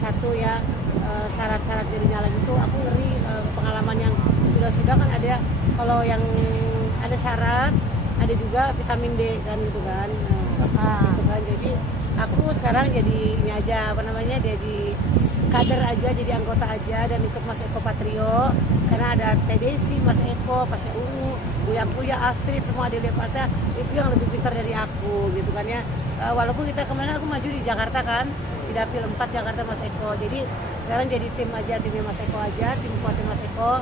satu ya, syarat-syarat jadi nyalek itu aku ngeri, pengalaman yang sudah kan ada, kalau yang ada syarat, ada juga vitamin D kan gitu kan. Gitu kan. Jadi aku sekarang jadi ini aja, apa namanya, jadi kader aja, jadi anggota aja dan ikut Mas Eko Patrio karena ada TDC, Mas Eko, Pasnya Ungu, Buya Astrid, semua ada Pasnya itu yang lebih pintar dari aku gitu kan ya. Walaupun kita kemarin aku maju di Jakarta kan, di Dapil 4 Jakarta Mas Eko. Jadi sekarang jadi tim aja, timnya Mas Eko aja, tim kuatnya Mas Eko.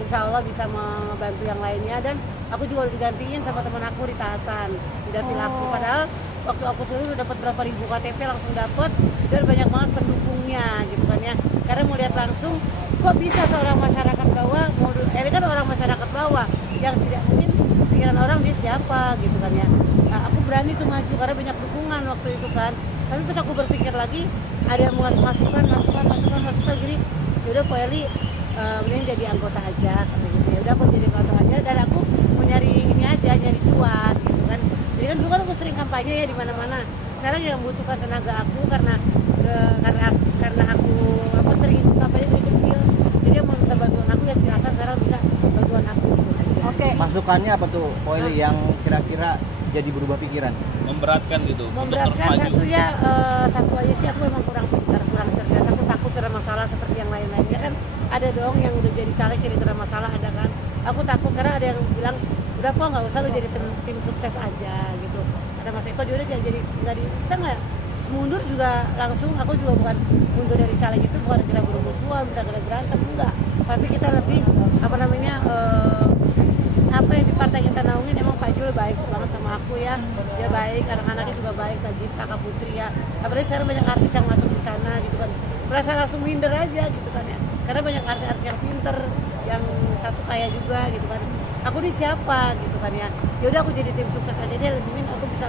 Insya Allah bisa membantu yang lainnya, dan aku juga udah digantiin sama teman aku Rita Hasan di Dapil aku. Padahal waktu aku turun udah dapat berapa ribu KTP, langsung dapat, dan banyak banget pendukungnya gitu kan ya. Karena mau lihat langsung kok bisa seorang masyarakat bawah, ini kan orang masyarakat bawah yang tidak mungkin pikiran orang dia siapa gitu kan ya. Nah, aku berani tuh maju karena banyak dukungan waktu itu kan. Tapi pas aku berpikir lagi, ada yang masukan gini, yaudah Po Eli mending jadi anggota aja gitu. Ya udah aku jadi anggota aja, dan aku mau nyari ini aja, nyari cuan gitu kan. Jadi kan dulu kan aku sering kampanye ya di mana-mana. Sekarang yang membutuhkan tenaga aku karena aku sering ikut kampanye dari kecil. Jadi yang mau minta bantuan aku ya silakan, sekarang bisa bantuan aku gitu. Oke. Masukannya apa tuh Po Eli yang kira-kira jadi berubah pikiran? Memberatkan gitu. Memberatkan satu ya, satu aja sih, aku memang kurang pintar, kurang cerdas. Aku takut kena masalah seperti yang lain-lainnya kan. Ada dong yang udah jadi caleg jadi kena masalah, ada kan. Aku takut karena ada yang bilang udah kok nggak usah lu jadi tim sukses aja gitu. Ada Mas Eko juga jadi nggak di, kita nggak mundur juga langsung. Aku juga bukan mundur dari caleg itu, bukan kita bermusuhan, kita berantem, enggak. Tapi kita lebih apa namanya, apa yang di partai kita naungin. Emang Pak Jul baik banget sama aku ya, dia baik, anak-anaknya juga baik, Kak Jita, Kak Putri ya. Apalagi sekarang banyak artis yang masuk di sana gitu kan, merasa langsung minder aja gitu kan ya, karena banyak artis-artis yang pinter, yang satu kaya juga gitu kan. Aku nih siapa gitu kan ya. Yaudah aku jadi tim sukses aja deh, aku bisa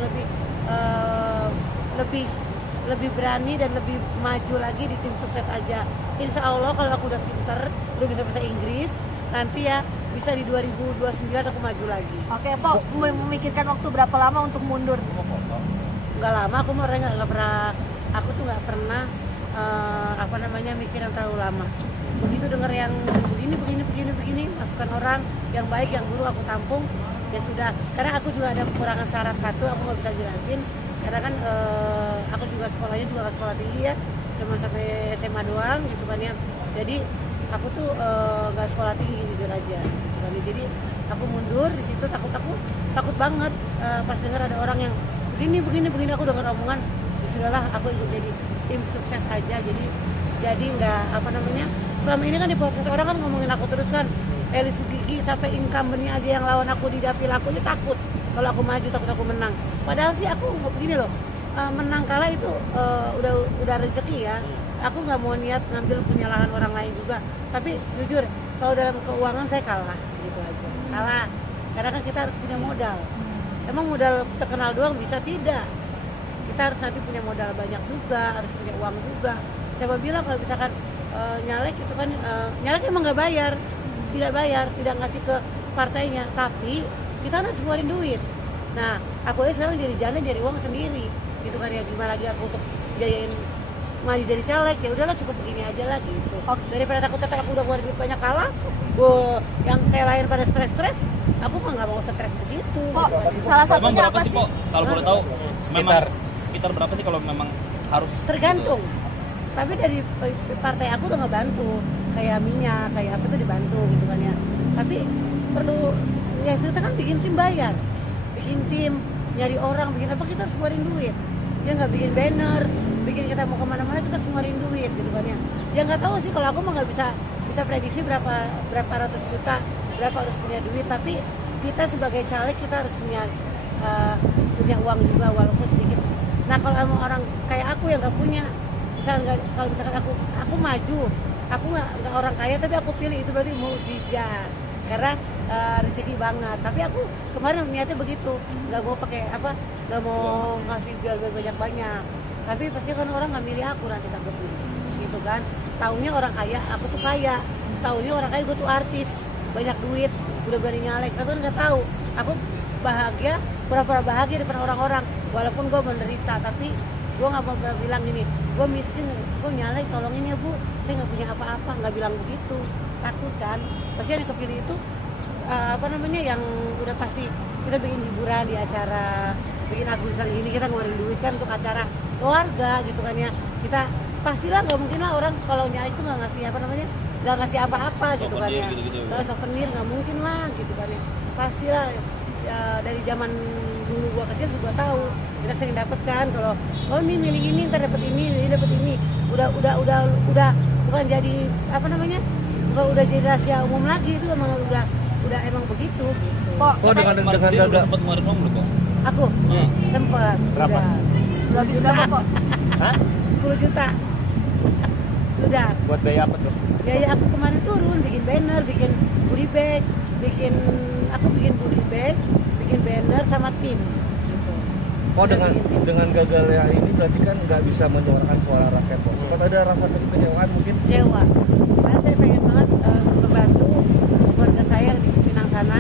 lebih berani dan lebih maju lagi di tim sukses aja. Insya Allah kalau aku udah pinter, udah bisa bahasa Inggris, nanti ya bisa di 2029 aku maju lagi. Oke, Po, memikirkan waktu berapa lama untuk mundur? Nggak lama, aku mau nggak pernah, aku tuh nggak pernah apa namanya mikir yang terlalu lama. Begitu denger yang begini, masukan orang yang baik yang dulu aku tampung, ya sudah. Karena aku juga ada kekurangan syarat satu, aku nggak bisa jelasin. Karena kan aku juga sekolahnya juga nggak sekolah tinggi ya, cuma sampai SMA doang gitu kan ya. Jadi aku tuh nggak sekolah tinggi jujur aja. Jadi aku mundur di situ, takut banget pas dengar ada orang yang begini aku dengar omongan, sudahlah aku ikut jadi tim sukses aja. Jadi nggak apa namanya, selama ini kan di podcast orang kan ngomongin aku terus kan, Eli Sugigi sampai incumbentnya aja yang lawan aku di dapil aku aja takut kalau aku maju, takut aku menang. Padahal sih aku nggak begini loh, menang kalah itu udah rezeki ya. Aku nggak mau niat ngambil penyalahan orang lain juga, tapi jujur kalau dalam keuangan saya kalah gitu aja, kalah. Karena kan kita harus punya modal. Emang modal terkenal doang bisa? Tidak, kita harus nanti punya modal banyak juga, harus punya uang juga. Siapa bilang kalau misalkan nyalek itu kan, nyalek emang nggak bayar, tidak ngasih ke partainya, tapi kita harus keluarin duit. Nah aku aja sekarang jadi janda, jadi uang sendiri gitu kan ya. Gimana lagi aku untuk biayain maju jadi caleg, ya udahlah cukup begini aja lah gitu. Daripada takut aku udah keluar duit banyak kalah, yang kayak lain pada stres, aku mah nggak mau stres begitu. Gitu. Salah satunya apa sih? Kalau boleh tahu, sekitar berapa sih kalau memang harus? Tergantung. Tapi dari partai aku udah ngebantu, kayak minyak, kayak apa tuh dibantu gitu kan ya. Tapi perlu ya kita kan bikin tim bayar, bikin tim, nyari orang, bikin apa, kita harus keluarin duit. Dia nggak bikin banner, bikin kita mau kemana-mana kita harus ngeluarin duit gitu kan ya. Ya nggak tahu sih, kalau aku mah nggak bisa prediksi berapa ratus juta, berapa harus punya duit. Tapi kita sebagai caleg kita harus punya uang juga walaupun sedikit. Nah kalau sama orang kayak aku yang nggak punya, kalau misalkan aku maju, aku nggak orang kaya tapi aku pilih, itu berarti mukjizat karena rezeki banget. Tapi aku kemarin niatnya begitu, nggak mau pakai apa, nggak mau ngasih jual banyak, tapi pasti kan orang nggak milih aku nanti tanggepin gitu kan. Taunya orang kaya, aku tuh kaya. Taunya orang kaya gue tuh artis, banyak duit, udah berani nyalek. Aku kan nggak tahu, aku bahagia, pura-pura bahagia depan orang-orang walaupun gue menderita. Tapi Gue nggak mau bilang gini, gue miskin, gue nyalek tolongin ya bu, saya nggak punya apa-apa, nggak bilang begitu, takut kan. Pasti yang kepilih itu yang udah pasti kita bikin hiburan di acara, bikin agusan ini kita ngeluarin duit kan untuk acara keluarga gitu kan ya. Kita pastilah nggak mungkin lah orang kalau nyalek itu nggak ngasih nggak ngasih apa-apa gitu kan ya. Kalau souvenir nggak mungkin lah gitu kan ya. Pastilah dari zaman dulu gua kecil juga tahu kita sering dapet kan kalau ini milih ini ntar dapet ini dapet ini udah bukan jadi udah jadi rahasia umum lagi, itu emang udah emang begitu gitu. Kok dengan gagal sempat ngeluarin uang belum kok? Aku sempet. Berapa? 10 juta kok. Hah? 10 juta sudah. Buat biaya apa tuh? Biaya aku kemarin turun bikin banner, bikin goodie bag, bikin goodie bag, bikin banner sama tim gitu. Oh, dengan gagalnya ini berarti kan nggak bisa menyuarakan suara rakyat. Sempat ada rasa kekecewaan mungkin? Kecewa. Karena saya pengen banget membantu keluarga saya di Cipinang sana.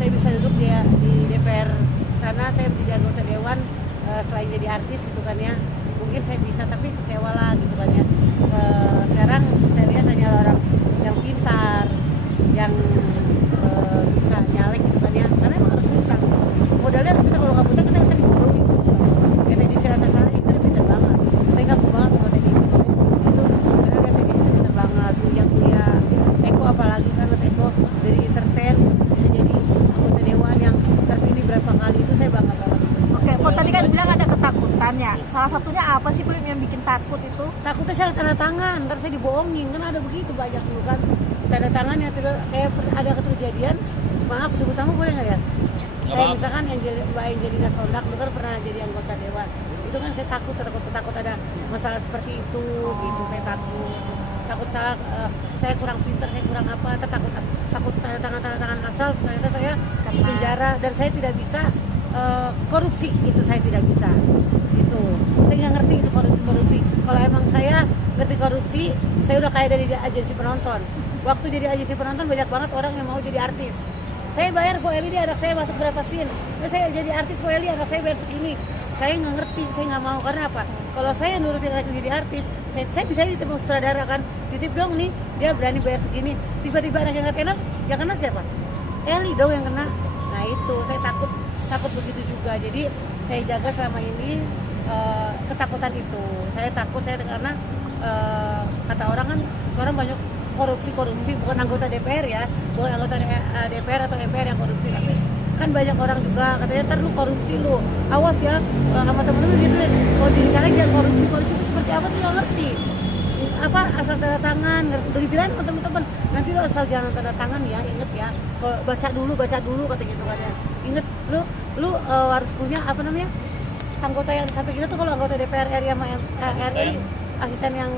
Saya bisa duduk di DPR sana, saya menjadi anggota dewan selain jadi artis gitu kan ya. Mungkin saya bisa, tapi kecewa lah gitu kan ya. Sekarang saya lihat hanya orang yang pintar, yang bisa nyalek gitu kan ya. Karena emang harus pintar. Modalnya kita kalau nggak pintar kita digorongin. Kayak tadi saya rasa itu pintar banget. Saya nggak banget kalau tadi itu. Karena tadi itu pintar banget. Kuliah Eko apalagi kan Mas Eko dari entertain bisa jadi anggota dewan yang terpilih berapa kali, itu saya bangga banget. Oke, kok tadi kan bilang ada ketakutan ya. Salah satunya apa sih Kulit yang bikin takut itu? Takutnya saya tanda tangan, ntar saya dibohongin, kan ada begitu banyak dulu kan tanda tangan yang kayak ada kejadian, maaf sebut nama boleh nggak ya? Kayak misalkan Mbak Angelina Sondak dulu kan pernah jadi anggota dewan, itu kan saya takut ada masalah seperti itu gitu, saya takut salah, saya kurang pintar, saya kurang apa, takut tanda tangan asal, ternyata saya di penjara dan saya tidak bisa korupsi, itu saya tidak bisa, itu saya nggak ngerti itu korupsi. Kalau emang saya ngerti korupsi, saya udah kayak dari agensi penonton. Waktu jadi agensi penonton banyak banget orang yang mau jadi artis. Saya bayar Bu Eli, anak saya masuk berapa scene, saya jadi artis Bu Eli, anak saya bayar segini. Saya nggak ngerti, saya nggak mau, karena apa? Kalau saya nurutin anak jadi artis, saya bisa ditip sutradara kan, ditip dong nih, dia berani bayar segini. Tiba-tiba anak yang nggak enak, yang kena siapa? Eli dong yang kena. Nah itu saya takut begitu juga. Jadi saya jaga selama ini ketakutan itu. Saya takut karena kata orang kan sekarang banyak korupsi, bukan anggota DPR ya, bukan anggota DPR atau MPR yang korupsi, tapi kan banyak orang juga katanya ntar lu korupsi lu, awas ya sama temen-temen gitu deh, kalau jadi caleg jangan korupsi itu seperti apa tuh nggak ngerti, apa asal tanda tangan, beli bilang teman-teman nanti lo asal jangan tanda tangan ya, inget ya, kalau baca dulu kata gitu kan ya, inget lu harus punya anggota yang sampai gitu tuh, kalau anggota DPR RI sama RI asisten yang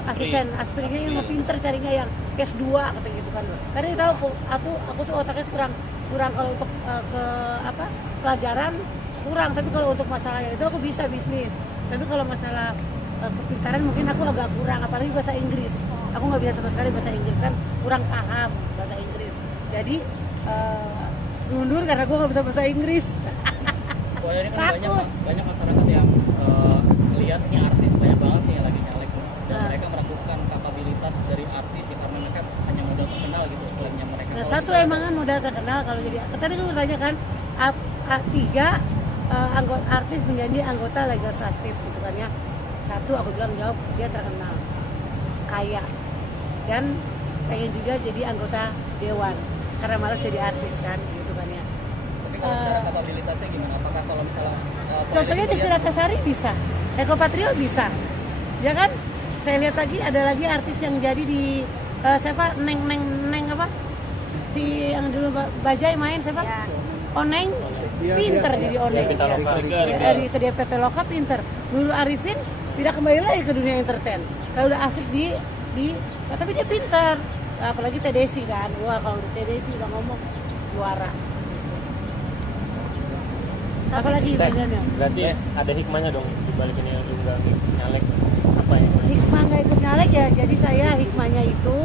aslinya yang pinter carinya yang case 2 kata gitu kan. Karena tahu aku tuh otaknya kurang kalau untuk pelajaran kurang, tapi kalau untuk masalah itu aku bisa bisnis. Tapi kalau masalah kepintaran mungkin aku agak kurang, apalagi bahasa Inggris. Aku nggak bisa sama sekali bahasa Inggris, kan kurang paham bahasa Inggris. Jadi mundur karena aku nggak bisa bahasa Inggris. Soalnya ini kan banyak masyarakat yang melihat ini artis banyak banget nih yang lagi nyalek dan mereka meragukan kapabilitas dari artis ya, karena mereka hanya modal terkenal gitu klaimnya mereka. Nah, satu emang kan modal terkenal, kalau jadi tadi aku bertanya kan tiga anggota artis menjadi anggota legislatif gitu kan ya. Satu aku bilang jawab, dia terkenal, kaya, dan pengen juga jadi anggota dewan karena malas jadi artis kan gitu kan ya. Tapi kalau secara kapabilitasnya gimana? Apakah kalau misalnya contohnya di Siratasari bisa, Eko Patrio bisa, ya kan? Saya lihat lagi ada lagi artis yang jadi di siapa Neng apa? Si yang dulu Bajai main siapa? Ya. Oneng, pinter jadi Oneng. Dari ke PT Lokal pinter. Dulu Arifin tidak kembali lagi ke dunia entertain. Kalau udah asik di tapi dia pinter. Apalagi TDC kan. Wah, kalau TDC udah ngomong juara. Apalagi bedanya? Berarti ada hikmahnya dong dibalik ini yang juga nyalek, apa ya? Hikmah nggak ikut nyalek ya, jadi saya hikmahnya itu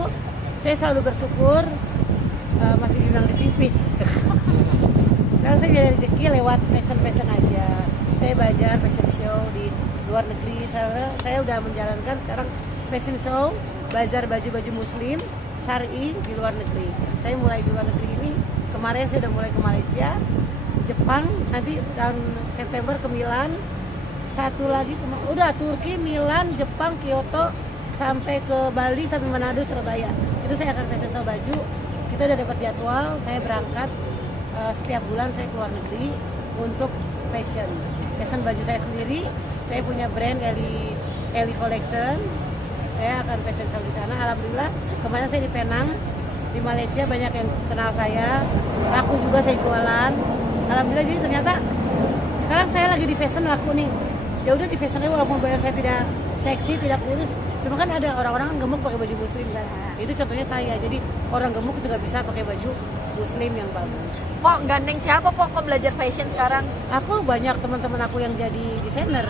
saya selalu bersyukur masih diundang di TV. Sekarang saya jadi rezeki lewat fashion aja. Saya belajar fashion show di luar negeri. Saya udah menjalankan sekarang fashion show, bazar baju-baju muslim, syar'i di luar negeri. Saya mulai di luar negeri ini, kemarin saya udah mulai ke Malaysia, Jepang, nanti tahun September ke Milan, satu lagi udah Turki, Milan, Jepang, Kyoto, sampai ke Bali, sampai Manado, Surabaya. Itu saya akan fashion show baju. Kita udah dapat jadwal, saya berangkat setiap bulan saya keluar negeri untuk fashion baju saya sendiri. Saya punya brand Eli Collection. Saya akan fashion show di sana. Alhamdulillah kemarin saya di Penang, di Malaysia banyak yang kenal saya. Laku juga saya jualan. Alhamdulillah, jadi ternyata sekarang saya lagi di fashion laku nih. Ya udah di fashion walaupun badan saya tidak seksi, tidak kurus, cuma kan ada orang-orang kan gemuk pakai baju muslim kan. Itu contohnya saya. Jadi orang gemuk juga bisa pakai baju muslim yang bagus. Pok gandeng siapa Pok kok belajar fashion sekarang? Aku banyak teman-teman aku yang jadi desainer.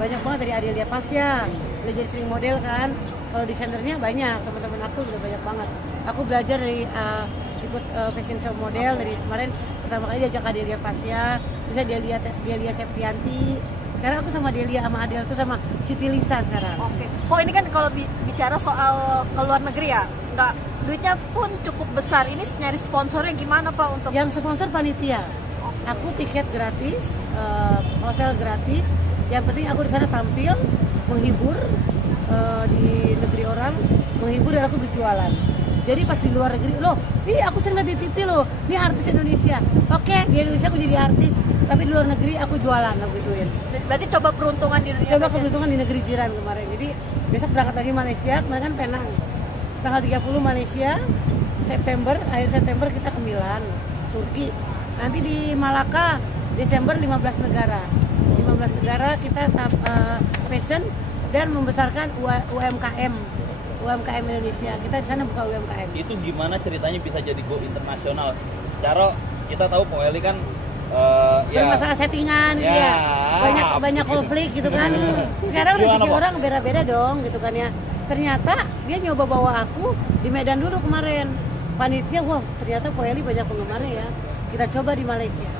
Banyak banget dari Adelia Pasya, belajar string model kan. Kalau desainernya banyak, teman-teman aku juga banyak banget. Aku belajar dari ikut fashion show model dari kemarin, pertama kali diajak Adelia Pasya, bisa Delia Septianti. Sekarang aku sama Delia sama Adel tuh sama Siti Lisa sekarang. Oke. Pok ini kan kalau bicara soal ke luar negeri ya, nggak duitnya pun cukup besar. Ini nyari sponsornya gimana Pak untuk? Yang sponsor panitia. Aku tiket gratis, hotel gratis. Yang penting aku di sana tampil, menghibur di negeri orang, menghibur dan aku berjualan. Jadi pas di luar negeri, loh, ini aku sering lihat di TV loh, ini artis Indonesia. Oke, di Indonesia aku jadi artis, tapi di luar negeri aku jualan, aku gituin. Berarti coba peruntungan di dunia Coba fashion. keberuntungan di negeri jiran kemarin. Jadi besok berangkat lagi Malaysia, kemarin kan Penang. Tanggal 30 Malaysia, akhir September kita ke Milan, Turki. Nanti di Malaka, Desember 15 negara. 15 negara kita fashion dan membesarkan UMKM Indonesia. Kita di sana buka UMKM. Itu gimana ceritanya bisa jadi go internasional? Secara kita tahu Po Eli kan Masalah settingan ya, banyak konflik gitu kan. Sekarang rezeki orang beda-beda dong gitu kan ya. Ternyata dia nyoba bawa aku di Medan dulu kemarin. Panitia, wah ternyata Po Eli banyak penggemarnya ya. Kita coba di Malaysia.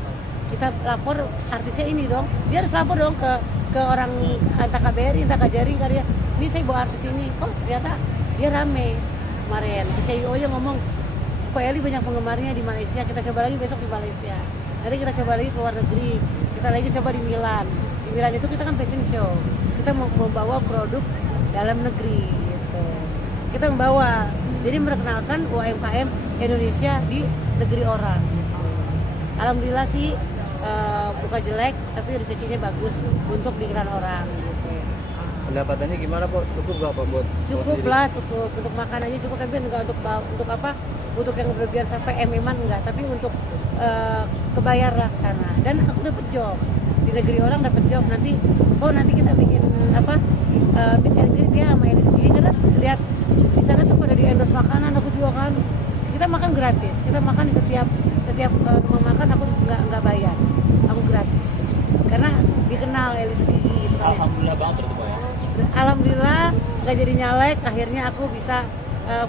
Kita lapor artisnya ini dong. Dia harus lapor dong ke orang entah KBRI, entah KJRI karya. Ini saya bawa artis ini. Oh ternyata dia rame kemarin. CEO nya ngomong Po Eli banyak penggemarnya di Malaysia. Kita coba lagi besok di Malaysia. Nanti kita coba lagi ke luar negeri. Kita lagi coba di Milan. Di Milan itu kita kan fashion show. Kita mau membawa produk dalam negeri gitu. Kita membawa, jadi memperkenalkan UMKM Indonesia di negeri orang gitu. Alhamdulillah sih bukan jelek, tapi rezekinya bagus untuk pikiran orang gitu. Pendapatannya gimana Pak? Cukup gak Pak buat? Cukup lah, cukup untuk makan aja cukup, tapi enggak untuk apa? Untuk yang berlebihan sampai MM-an enggak, tapi untuk kebayar lah sana. Dan aku dapat job di negeri orang, dapat job nanti. Oh nanti kita bikin apa? Bikin dia sama ini sendiri karena lihat di sana tuh pada di endorse makanan, aku juga kan. Kita makan gratis, kita makan di setiap rumah makan aku nggak bayar, aku gratis. Karena dikenal Elis Gigi. Gitu. Alhamdulillah banget berarti Po ya. Alhamdulillah nggak jadi nyalek, akhirnya aku bisa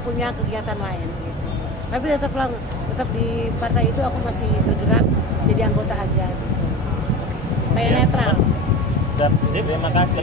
punya kegiatan lain gitu. Tapi tetap di partai itu aku masih bergerak jadi anggota aja gitu. Kayak netral. Dan terima kasih.